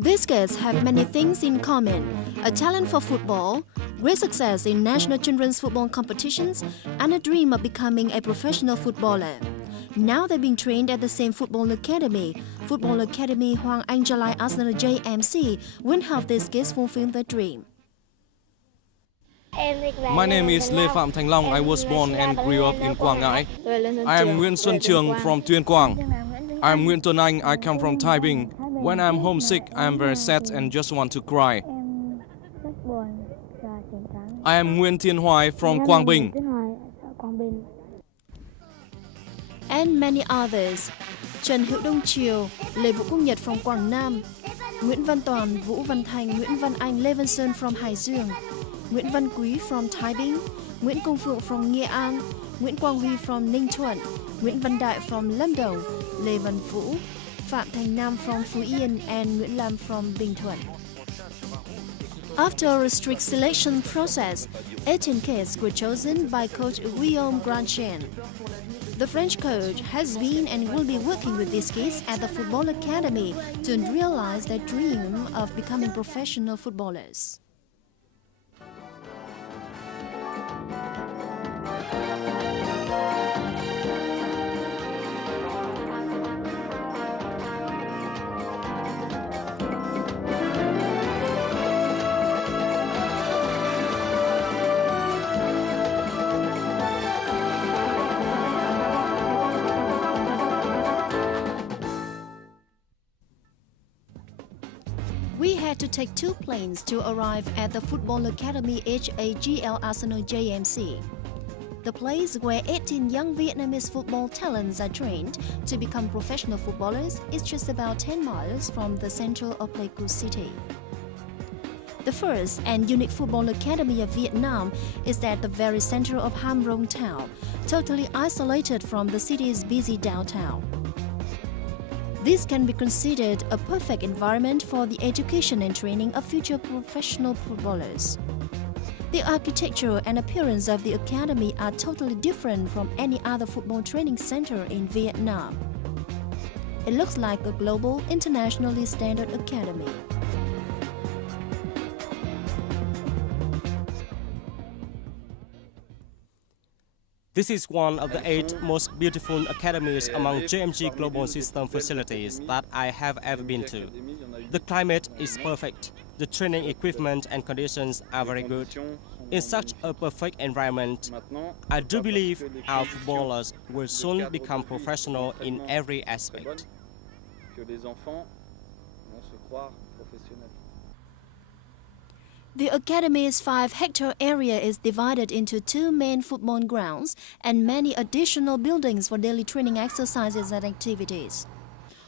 These kids have many things in common: a talent for football, great success in national children's football competitions, and a dream of becoming a professional footballer. Now they're being trained at the same football academy. Football Academy Hoàng Anh Gia Lai Arsenal JMC will help these kids fulfill their dream. My name is Lê Phạm Thành Long. I was born and grew up in Quảng Ngãi. I am Nguyễn Xuân Trường from Tuyên Quang. I am Nguyễn Tuấn Anh. I come from Thái Bình. When I'm homesick, I am very sad and just want to cry. I am Nguyễn Thiên Hoài from Quảng Bình. And many others. Trần Hữu Đông Triều, Lê Vũ Quốc Nhật from Quảng Nam, Nguyễn Văn Toàn, Vũ Văn Thành, Nguyễn Văn Anh, Lê Văn Sơn from Hải Dương, Nguyễn Văn Quý from Thái Bình, Nguyễn Công Phượng from Nghệ An, Nguyễn Quang Huy from Ninh Thuận, Nguyễn Văn Đại from Lâm Đồng, Lê Văn Vũ, Phạm Thành Nam from Phú Yên, and Nguyễn Lam from Bình Thuận. After a strict selection process, 18 kids were chosen by coach Guillaume Grandjean. The French coach has been and will be working with these kids at the Football Academy to realize their dream of becoming professional footballers. We had to take 2 planes to arrive at the Football Academy HAGL Arsenal JMC. The place where 18 young Vietnamese football talents are trained to become professional footballers is just about 10 miles from the center of Pleiku City. The first and unique football academy of Vietnam is at the very center of Ham Rong town, totally isolated from the city's busy downtown. This can be considered a perfect environment for the education and training of future professional footballers. The architecture and appearance of the academy are totally different from any other football training center in Vietnam. It looks like a global, internationally standard academy. This is one of the 8 most beautiful academies among JMG Global System facilities that I have ever been to. The climate is perfect. The training equipment and conditions are very good. In such a perfect environment, I do believe our footballers will soon become professional in every aspect. The academy's 5-hectare area is divided into 2 main football grounds and many additional buildings for daily training exercises and activities.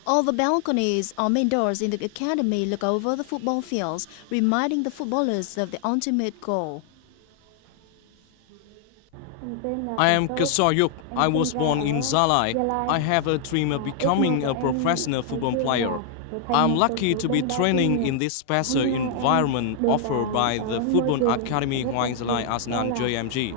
All the balconies or main doors in the academy look over the football fields, reminding the footballers of the ultimate goal. I am Kasoyuk. I was born in Gia Lai. I have a dream of becoming a professional football player. I'm lucky to be training in this special environment offered by the Football Academy Hoàng Anh Gia Lai Arsenal JMG.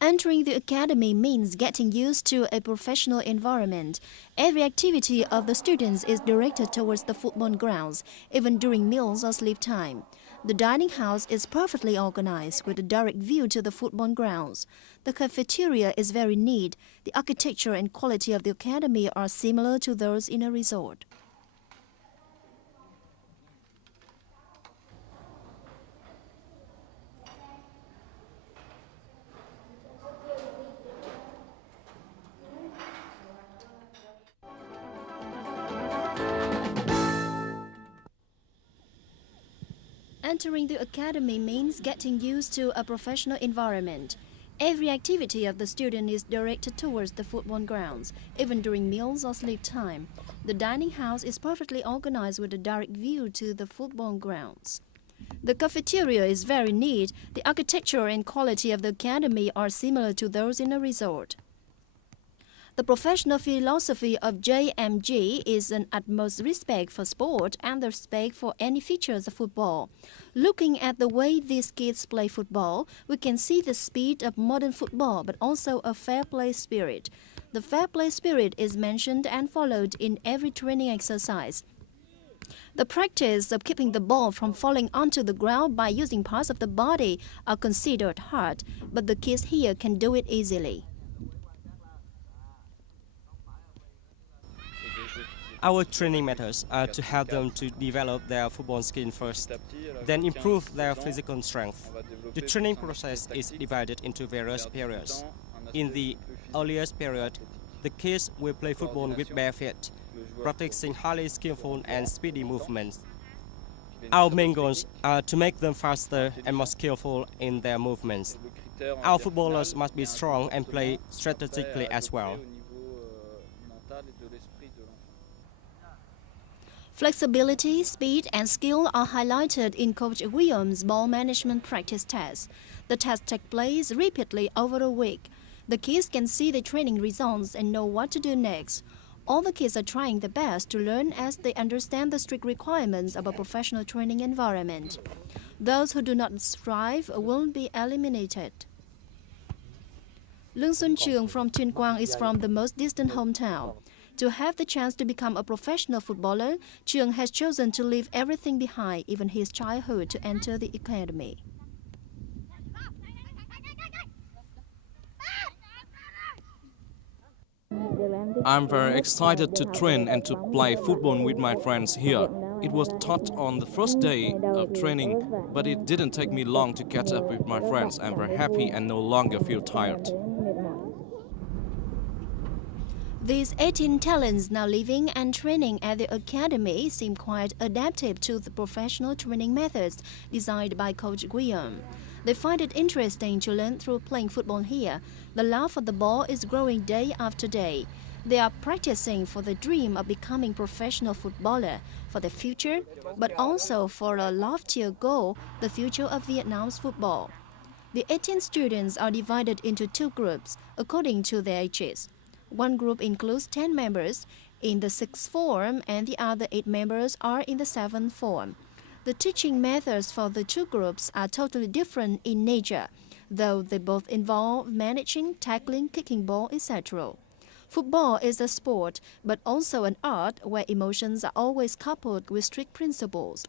Entering the academy means getting used to a professional environment. Every activity of the students is directed towards the football grounds, even during meals or sleep time. The dining house is perfectly organized with a direct view to the football grounds. The cafeteria is very neat. The architecture and quality of the academy are similar to those in a resort. Entering the academy means getting used to a professional environment. Every activity of the student is directed towards the football grounds, even during meals or sleep time. The dining house is perfectly organized with a direct view to the football grounds. The cafeteria is very neat. The architecture and quality of the academy are similar to those in a resort. The professional philosophy of JMG is an utmost respect for sport and the respect for any features of football. Looking at the way these kids play football, we can see the speed of modern football but also a fair play spirit. The fair play spirit is mentioned and followed in every training exercise. The practice of keeping the ball from falling onto the ground by using parts of the body are considered hard, but the kids here can do it easily. Our training methods are to help them to develop their football skill first, then improve their physical strength. The training process is divided into various periods. In the earliest period, the kids will play football with bare feet, practicing highly skillful and speedy movements. Our main goals are to make them faster and more skillful in their movements. Our footballers must be strong and play strategically as well. Flexibility, speed, and skill are highlighted in Coach Guillaume's ball management practice test. The test takes place repeatedly over a week. The kids can see the training results and know what to do next. All the kids are trying their best to learn as they understand the strict requirements of a professional training environment. Those who do not strive will be eliminated. Lương Xuân Trường from Tuyên Quang is from the most distant hometown. To have the chance to become a professional footballer, Trường has chosen to leave everything behind, even his childhood, to enter the academy. I'm very excited to train and to play football with my friends here. It was taught on the first day of training, but it didn't take me long to catch up with my friends. I'm very happy and no longer feel tired. These 18 talents now living and training at the academy seem quite adaptive to the professional training methods designed by Coach Guillaume. They find it interesting to learn through playing football here. The love for the ball is growing day after day. They are practicing for the dream of becoming professional footballer for the future, but also for a loftier goal, the future of Vietnam's football. The 18 students are divided into two groups according to their ages. One group includes 10 members in the 6th form and the other 8 members are in the 7th form. The teaching methods for the two groups are totally different in nature, though they both involve managing, tackling, kicking ball, etc. Football is a sport, but also an art where emotions are always coupled with strict principles.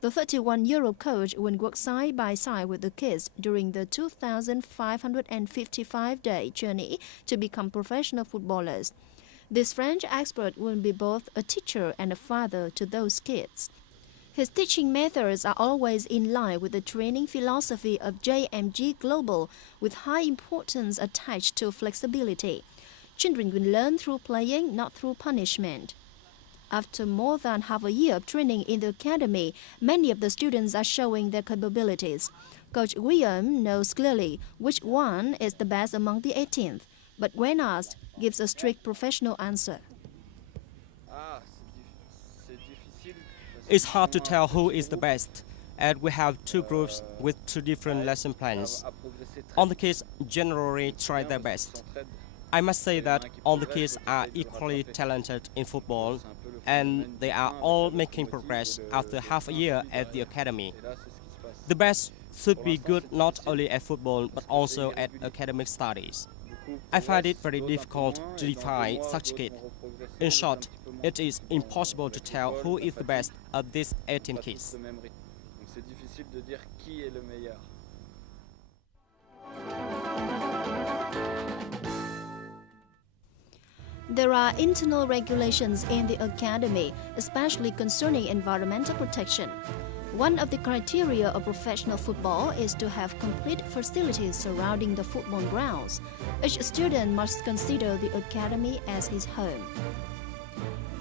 The 31-year-old coach will work side by side with the kids during the 2,555-day journey to become professional footballers. This French expert will be both a teacher and a father to those kids. His teaching methods are always in line with the training philosophy of JMG Global, with high importance attached to flexibility. Children will learn through playing, not through punishment. After more than half a year of training in the academy, many of the students are showing their capabilities. Coach Guillaume knows clearly which one is the best among the 18th, but when asked, gives a strict professional answer. It's hard to tell who is the best, and we have two groups with two different lesson plans. All the kids generally try their best. I must say that all the kids are equally talented in football, and they are all making progress after half a year at the academy. The best should be good not only at football but also at academic studies. I find it very difficult to define such kids. In short, it is impossible to tell who is the best of these 18 kids. There are internal regulations in the academy, especially concerning environmental protection. One of the criteria of professional football is to have complete facilities surrounding the football grounds. Each student must consider the academy as his home.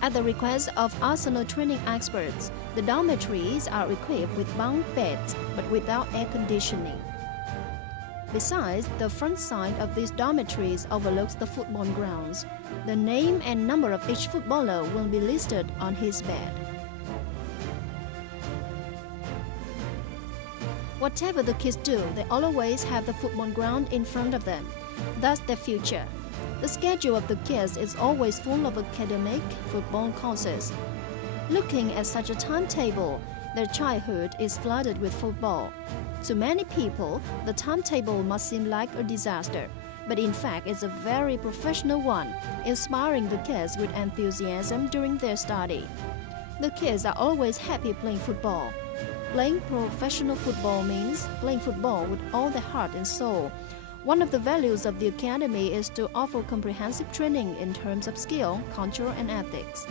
At the request of Arsenal training experts, the dormitories are equipped with bunk beds but without air conditioning. Besides, the front side of these dormitories overlooks the football grounds. The name and number of each footballer will be listed on his bed. Whatever the kids do, they always have the football ground in front of them. That's their future. The schedule of the kids is always full of academic football courses. Looking at such a timetable, their childhood is flooded with football. To many people, the timetable must seem like a disaster. but in fact it's a very professional one, inspiring the kids with enthusiasm during their study. The kids are always happy playing football. Playing professional football means playing football with all their heart and soul. One of the values of the academy is to offer comprehensive training in terms of skill, culture, and ethics.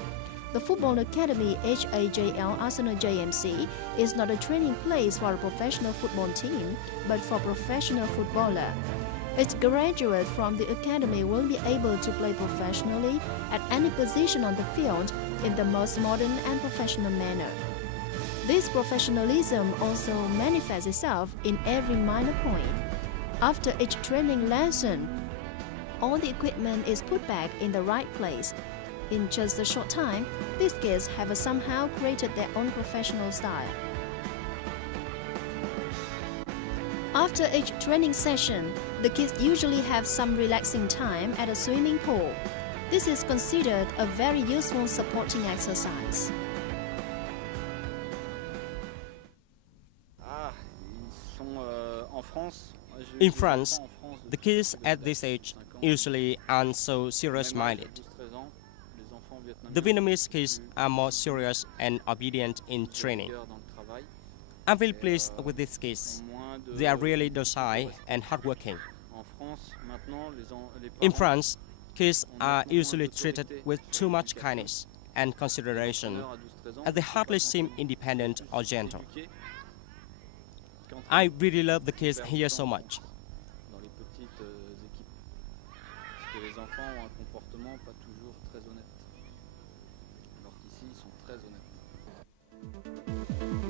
The Football Academy HAJL Arsenal JMC is not a training place for a professional football team, but for professional footballer. Its graduates from the academy will be able to play professionally at any position on the field in the most modern and professional manner. This professionalism also manifests itself in every minor point. After each training lesson, all the equipment is put back in the right place. In just a short time, these kids have somehow created their own professional style. After each training session, the kids usually have some relaxing time at a swimming pool. This is considered a very useful supporting exercise. In France, the kids at this age usually aren't so serious-minded. The Vietnamese kids are more serious and obedient in training. I'm very pleased with these kids. They are really docile and hardworking. In France, kids are usually treated with too much kindness and consideration, and they hardly seem independent or gentle. I really love the kids here so much.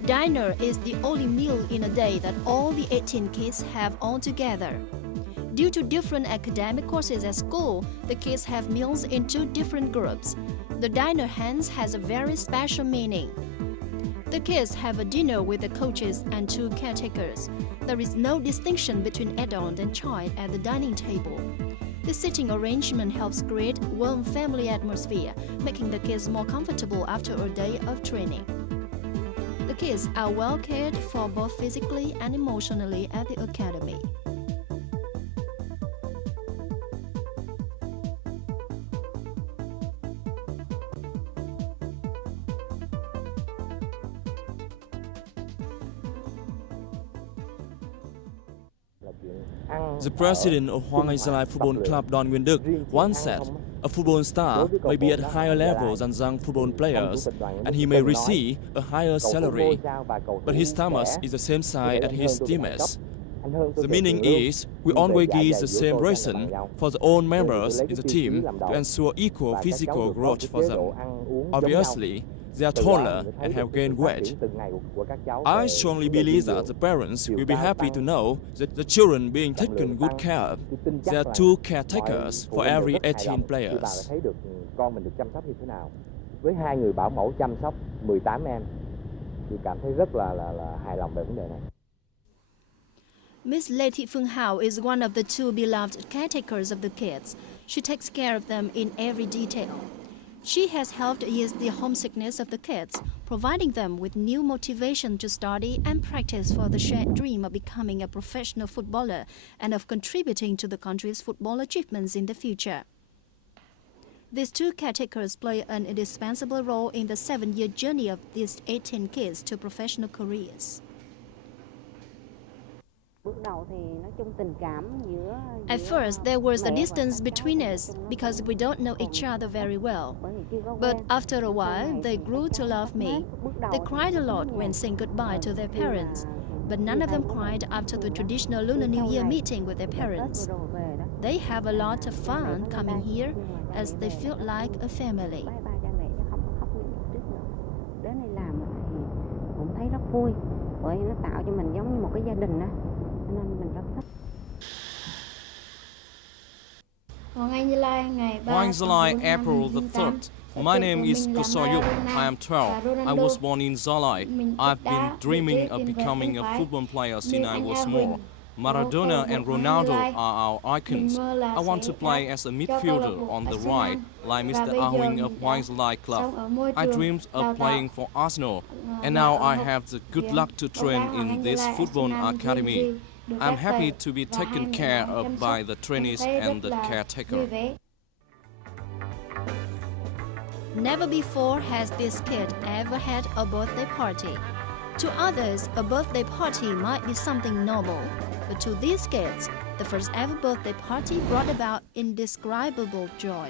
Dinner is the only meal in a day that all the 18 kids have all together. Due to different academic courses at school, the kids have meals in two different groups. The dinner hence has a very special meaning. The kids have a dinner with the coaches and two caretakers. There is no distinction between adult and child at the dining table. The sitting arrangement helps create a warm family atmosphere, making the kids more comfortable after a day of training. The kids are well cared for both physically and emotionally at the academy. The president of Hoàng Anh Gia Lai Football Club, Don Nguyên Đức, once said, "A football star may be at a higher level than young football players, and he may receive a higher salary, but his stomach is the same size as his teammates." The meaning is, we always give the same ration for the own members in the team to ensure equal physical growth for them. Obviously, they are taller and have gained weight. I strongly believe that the parents will be happy to know that the children being taken good care of. There are two caretakers for every 18 players. Với 2 người bảo mẫu chăm sóc 18 em, thì cảm thấy rất là hài lòng về vấn đề này. Miss Lê Thị Phương Hảo is one of the two beloved caretakers of the kids. She takes care of them in every detail. She has helped ease the homesickness of the kids, providing them with new motivation to study and practice for the shared dream of becoming a professional footballer and of contributing to the country's football achievements in the future. These two caretakers play an indispensable role in the 7-year journey of these 18 kids to professional careers. At first, there was a distance between us because we don't know each other very well. But after a while, they grew to love me. They cried a lot when saying goodbye to their parents, but none of them cried after the traditional Lunar New Year meeting with their parents. They have a lot of fun coming here as they feel like a family. Hoàng Anh Gia Lai, April the 3rd. My name is Kosoyuk. I am 12. I was born in Gia Lai. I've been dreaming of becoming a football player since I was small. Maradona and Ronaldo are our icons. I want to play as a midfielder on the right, like Mr. Ah Huỳnh of Hoàng Anh Gia Lai Club. I dreamed of playing for Arsenal, and now I have the good luck to train in this football academy. I'm happy to be taken care of by the trainees and the caretaker. Never before has this kid ever had a birthday party. To others, a birthday party might be something normal, but to these kids, the first ever birthday party brought about indescribable joy.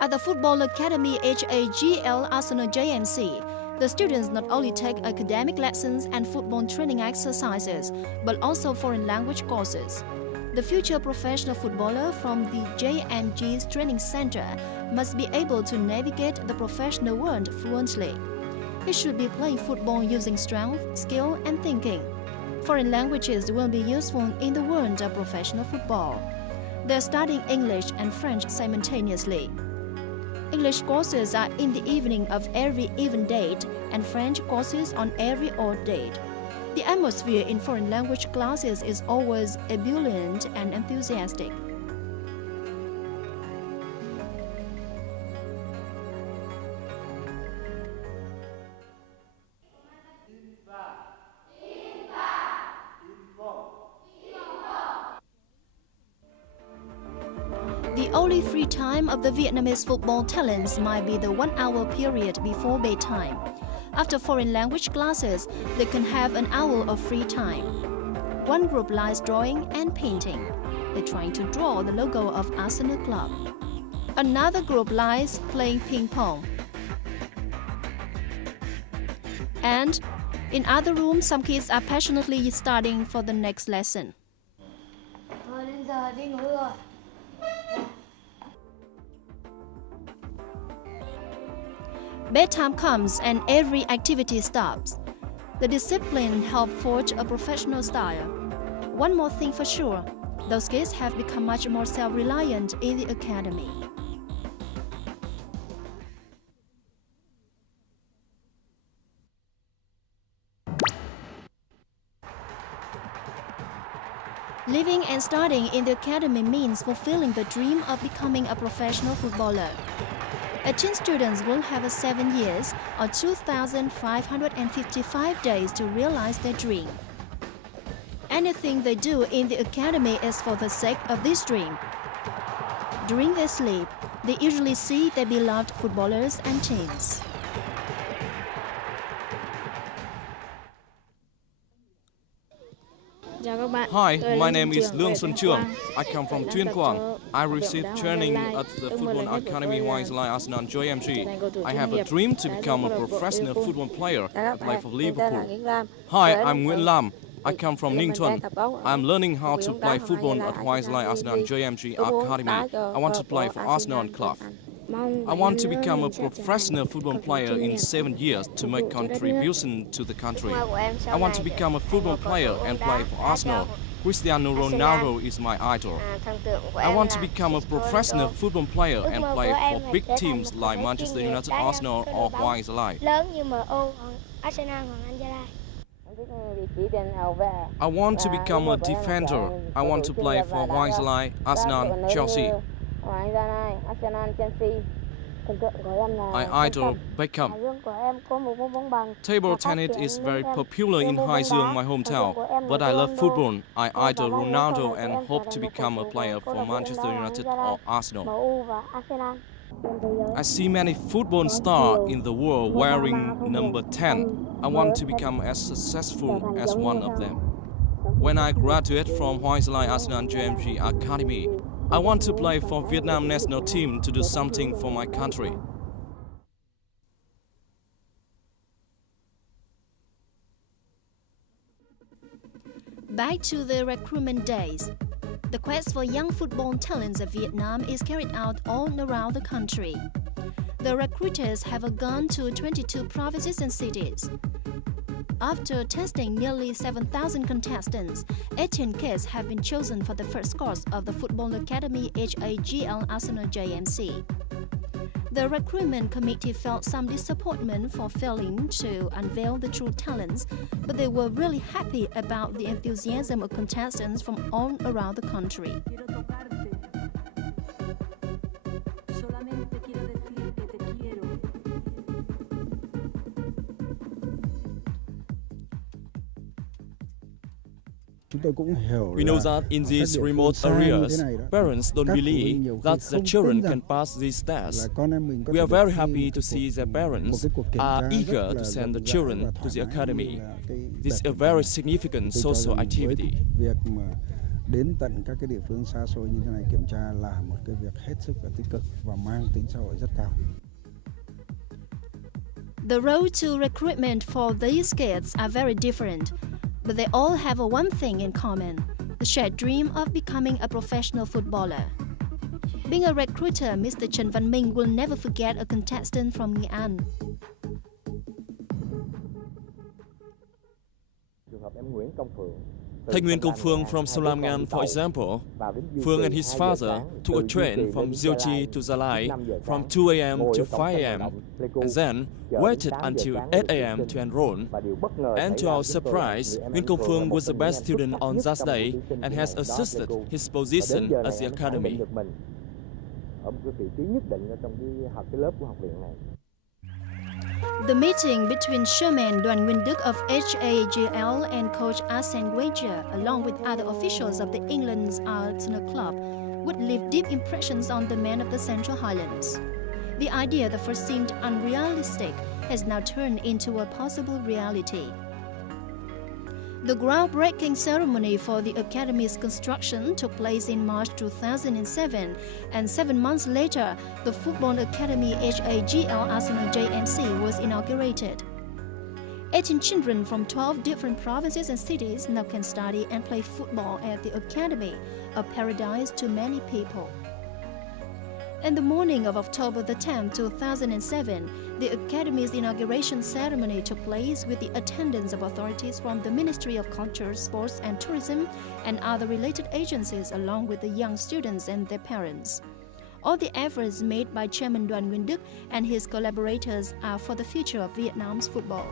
At the Football Academy HAGL Arsenal JMC, the students not only take academic lessons and football training exercises, but also foreign language courses. The future professional footballer from the JMG's training center must be able to navigate the professional world fluently. He should be playing football using strength, skill, and thinking. Foreign languages will be useful in the world of professional football. They're studying English and French simultaneously. English courses are in the evening of every even date and French courses on every odd date. The atmosphere in foreign language classes is always ebullient and enthusiastic. The only free time of the Vietnamese football talents might be the 1 hour period before bedtime. After foreign language classes, they can have an hour of free time. One group lies drawing and painting. They're trying to draw the logo of Arsenal Club. Another group lies playing ping pong. And in other rooms, some kids are passionately studying for the next lesson. Thôi đến giờ đi ngủ rồi. Bedtime comes and every activity stops. The discipline helps forge a professional style. One more thing for sure, those kids have become much more self-reliant in the academy. Living and studying in the academy means fulfilling the dream of becoming a professional footballer. 18 students will have 7 years or 2,555 days to realize their dream. Anything they do in the academy is for the sake of this dream. During their sleep, they usually see their beloved footballers and teams. Hi, my name is Lương Xuân Trường. I come from Tuyên Quang. I received training at the Football Academy Hoài Lai Arsenal JMG. I have a dream to become a professional football player and play for Liverpool. Hi, I'm Nguyễn Lam. I come from Ninh Thuận. I'm learning how to play football at Hoài Lai Arsenal JMG Academy. I want to play for Arsenal Club. I want to become a professional football player in 7 years to make contribution to the country. I want to become a football player and play for Arsenal. Cristiano Ronaldo is my idol. I want to become a professional football player and play for big teams like Manchester United, Arsenal or Hoài Lai. I want to become a defender. I want to play for Hoài Lai, Arsenal, Chelsea. I idol Beckham. Table tennis is very popular in Hải Dương, my hometown, but I love football. I idol Ronaldo and hope to become a player for Manchester United or Arsenal. I see many football stars in the world wearing number 10. I want to become as successful as one of them. When I graduate from Hoài Lai Arsenal JMG Academy, I want to play for Vietnam national team to do something for my country. Back to the recruitment days. The quest for young football talents of Vietnam is carried out all around the country. The recruiters have gone to 22 provinces and cities. After testing nearly 7,000 contestants, 18 kids have been chosen for the first course of the Football Academy HAGL Arsenal JMC. The recruitment committee felt some disappointment for failing to unveil the true talents, but they were really happy about the enthusiasm of contestants from all around the country. We know that in these remote areas, parents don't believe that their children can pass these tests. We are very happy to see that parents are eager to send the children to the academy. This is a very significant social activity. Đến tận các cái địa phương xa xôi như thế này kiểm tra là một cái việc hết sức là tích cực và mang tính xã hội rất cao. The road to recruitment for these kids are very different, but they all have one thing in common: the shared dream of becoming a professional footballer. Being a recruiter, Mr. Trần Văn Minh will never forget a contestant from Nghệ An. Trường hợp em Nguyễn Công Phượng. Take Nguyen Công Phương from Salam Ngan, for example. Phương and his father took a train from Dieuchi to Zalai from 2 a.m. to 5 a.m. and then waited until 8 a.m. to enroll. And to our surprise, Nguyen Công Phương was the best student on that day and has assisted his position at the academy. Ở một cái vị trí nhất định ở trong cái lớp của học viện này. The meeting between Chairman Đoàn Nguyên Đức of HAGL and coach Arsene Wenger, along with other officials of the England's Arsenal club, would leave deep impressions on the men of the Central Highlands. The idea that first seemed unrealistic has now turned into a possible reality. The groundbreaking ceremony for the academy's construction took place in March 2007, and 7 months later, the Football Academy HAGL Arsenal JMC was inaugurated. 18 children from 12 different provinces and cities now can study and play football at the academy, a paradise to many people. On the morning of October 10, 2007, the Academy's inauguration ceremony took place with the attendance of authorities from the Ministry of Culture, Sports and Tourism and other related agencies, along with the young students and their parents. All the efforts made by Chairman Đoàn Nguyên Đức and his collaborators are for the future of Vietnam's football.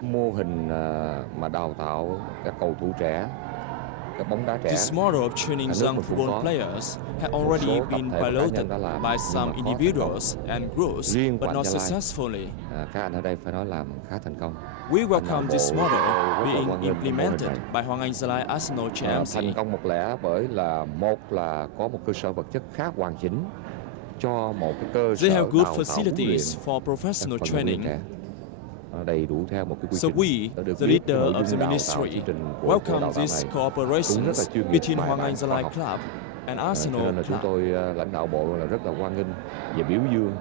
Mô hình mà đào tạo các cầu thủ trẻ. This model of training young football players had already been piloted by some individuals and groups, but not successfully. We welcome this model being implemented by Hoàng Anh Gia Lai Arsenal JMC. Thành công một lẽ bởi là một là có một cơ sở vật chất khá hoàn chỉnh cho một cái cơ sở They have good đào tạo facilities for professional training. So we, the leader of the ministry, welcome these cooperations between Hoàng Anh Gia Lai Club and Arsenal Club. Chúng tôi lãnh đạo bộ là rất là hoan nghênh và biểu dương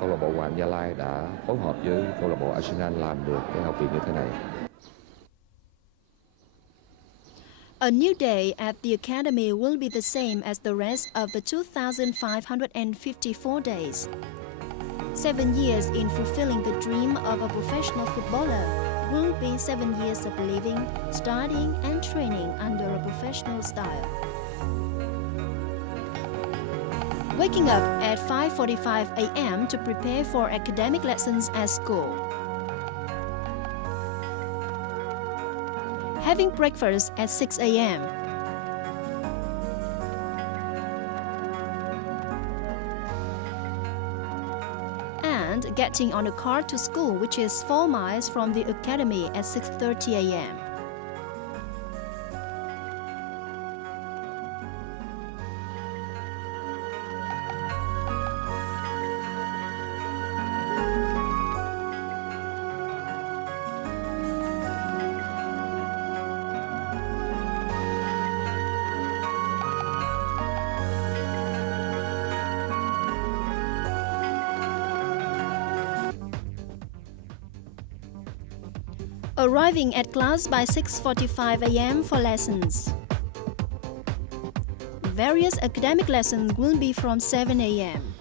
câu lạc bộ Hoàng Anh Gia Lai đã phối hợp với câu lạc bộ Arsenal làm được cái học viện như thế này. A new day at the academy will be the same as the rest of the 2,554 days. 7 years in fulfilling the dream of a professional footballer will be 7 years of living, studying and training under a professional style. Waking up at 5:45 a.m. to prepare for academic lessons at school. Having breakfast at 6 a.m. And getting on a car to school, which is 4 miles from the academy, at 6:30 a.m. Arriving at class by 6:45 a.m. for lessons. Various academic lessons will be from 7 a.m.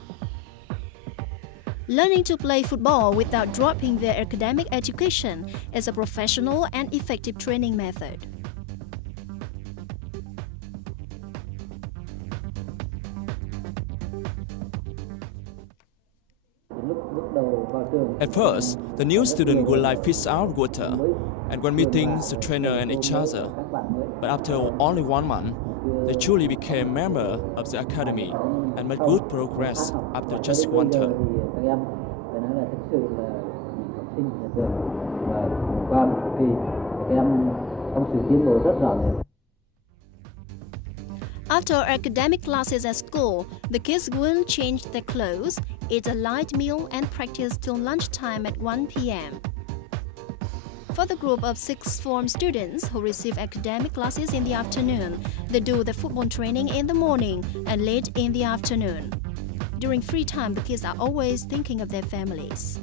Learning to play football without dropping their academic education is a professional and effective training method. At first, the new student would like fish out water and when meeting the trainer and each other. But after only 1 month, they truly became members of the academy and made good progress after just 1 term. sinh nhà trường và qua một kỳ các em có sự tiến bộ rất rõ rệt. After academic classes at school, the kids will change their clothes, eat a light meal and practice till lunchtime at 1 p.m. For the group of sixth form students who receive academic classes in the afternoon, they do their football training in the morning and late in the afternoon. During free time, the kids are always thinking of their families.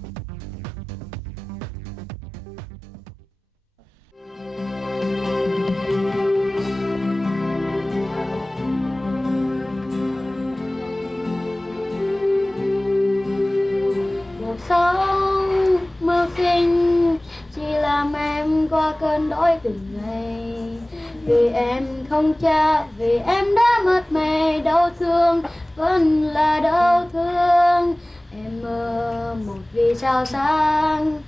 Sống mưu sinh chỉ làm em qua cơn đói từng ngày, vì em không cha, vì em đã mất mẹ, đau thương vẫn là đau thương. Em mơ một vì sao sáng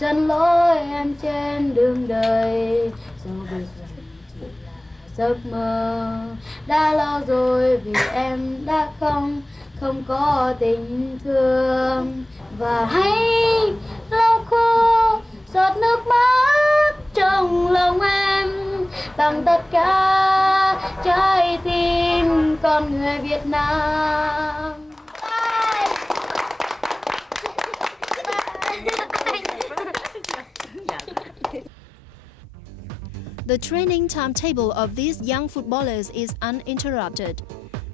dẫn lối em trên đường đời, dẫu biết rằng chỉ là giấc mơ. Đã lâu rồi vì em đã không có tình thương, và hãy lau khô giọt nước mắt trong lòng em bằng tất cả trái tim con người Việt Nam. The training timetable of these young footballers is uninterrupted.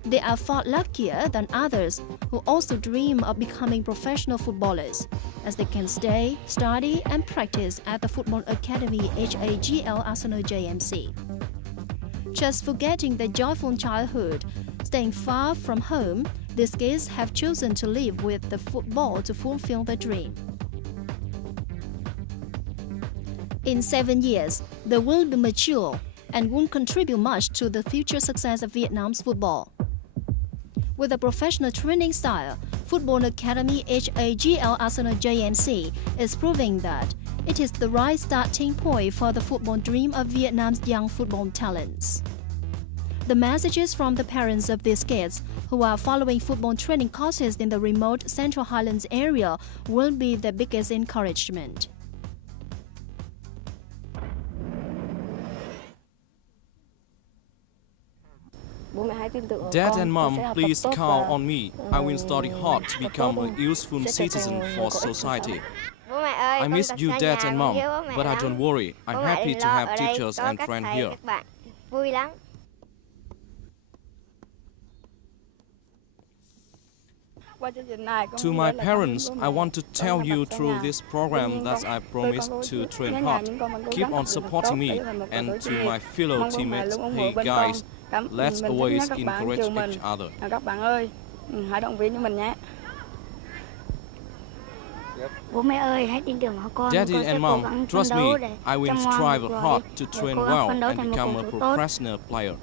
They are far luckier than others who also dream of becoming professional footballers, as they can stay, study and practice at the Football Academy HAGL Arsenal JMC. Just forgetting their joyful childhood, staying far from home, these kids have chosen to live with the football to fulfill their dream. In 7 years, they will be mature and won't contribute much to the future success of Vietnam's football. With a professional training style, Football Academy HAGL Arsenal JMC is proving that it is the right starting point for the football dream of Vietnam's young football talents. The messages from the parents of these kids who are following football training courses in the remote Central Highlands area will be their biggest encouragement. Dad and Mom, please count on me. I will study hard to become a useful citizen for society. I miss you, Dad and Mom, but I don't worry. I'm happy to have teachers and friends here. To my parents, I want to tell you through this program that I promise to train hard. Keep on supporting me, and to my fellow teammates, hey guys, let's always encourage each other. Các bạn ơi, hãy động viên cho mình nhé. Bố mẹ ơi, hãy tin tưởng vào con. Daddy and Mom, trust me, I will strive hard to train well and become a professional player.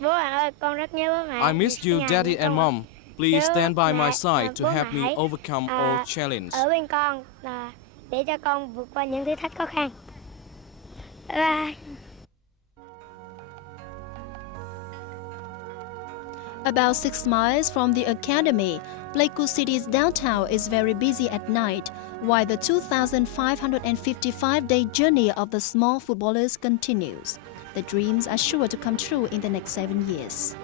Bố ơi, con rất nhớ bố mẹ. I miss you, Daddy and Mom. Please stand by my side to help me overcome all challenges. Ở bên con để cho con vượt qua những thử thách khó khăn. Bye. About 6 miles from the academy, Pleiku City's downtown is very busy at night, while the 2,555-day journey of the small footballers continues. The dreams are sure to come true in the next 7 years.